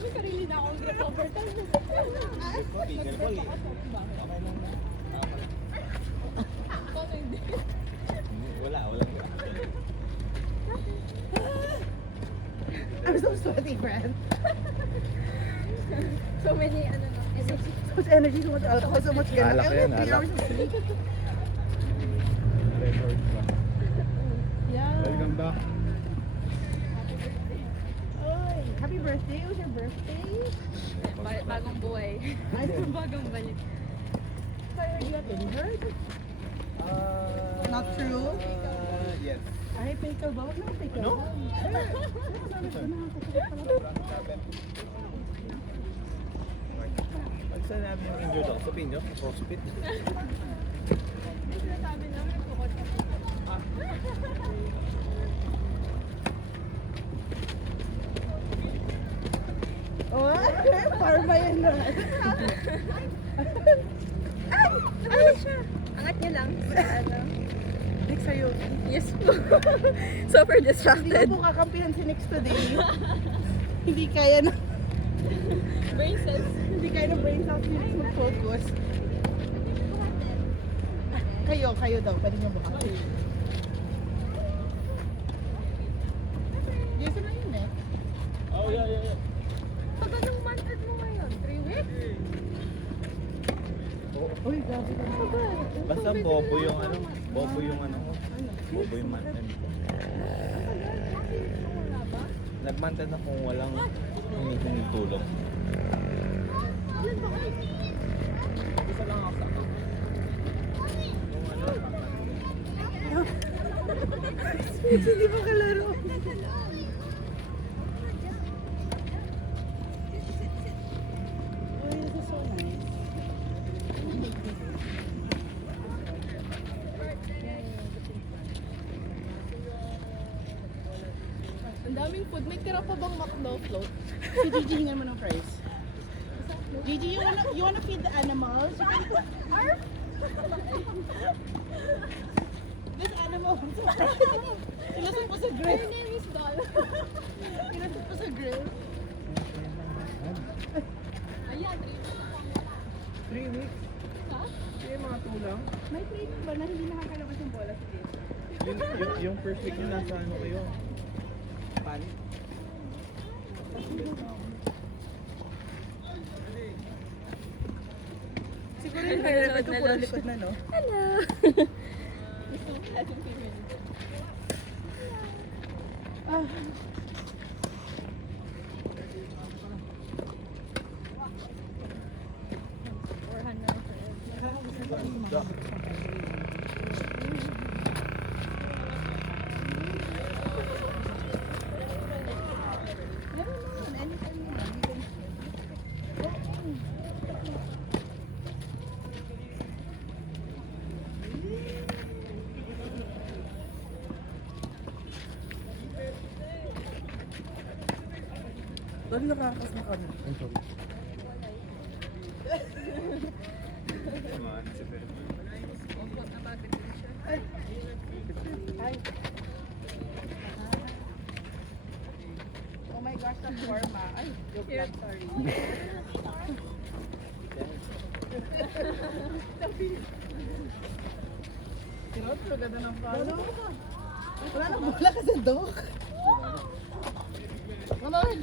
May sarili na akong grip overtime. Tigil ko eh. Okay lang na. Paano hindi? Wala. I'm so sweaty, friend. So many, energy. So much energy, so much alcohol, so much ganun. Alak I only yan, have 3 alak. hours of sleep. Record pa. Yeah. Welcome back. Oy, happy birthday. It was your birthday? Bagong buhay. I don't Bagong balik. I heard you got injured. Not true? Yes. Ay, pickle ba? Huwag na pickle. Ano? Pag sinabi yung injured ako, sabihin nyo, crossfit. May sinasabi namin, nagkukot ako. Oh, parma yan na. Ay, siya. Angat niya lang. Next sa'yo. Yes po. Super Hindi distracted. ko po kakampihan si Next today. Hindi kaya na. Braces. Hindi kaya ng brain cells ni Next mag-focus. Kayo daw. Pwede niyo baka. Yes, na yun eh. Oh, yeah. Pag anong month mo ngayon? 3 weeks? Uy, grabe ka na. Basta bobo yung ano. Bobo yung mantan ko. Wala ba? Nagmantan ako kung walang humihingi tulong. Isa lang ako. Hindi mo kalaro. Uy, this is so nice. Ang daming food. May tira pa bang McDo float? Si Gigi, hingan mo ng fries. Gigi, you wanna feed the animals? Arf! This animal. Ilasot po sa Her grill. name is Doll. Ilasot po sa grill. Ayan, 3 weeks. Ha? Hindi mga tulang. May training ba na hindi nakakalabas yung bola sa game? Yung first week nyo nasa ano kayo? Pan? Siguro yung hair record ko puro likod na, no? Hello! Gusto mo natin female. Ah. Never mind. Anytime you want, you can- Dami nakakas na kami. Ay. Oh my gosh, the forma. Ay, joke lang, sorry. Sinot, ganda ng palo. Wala nang bola kasi, Dok.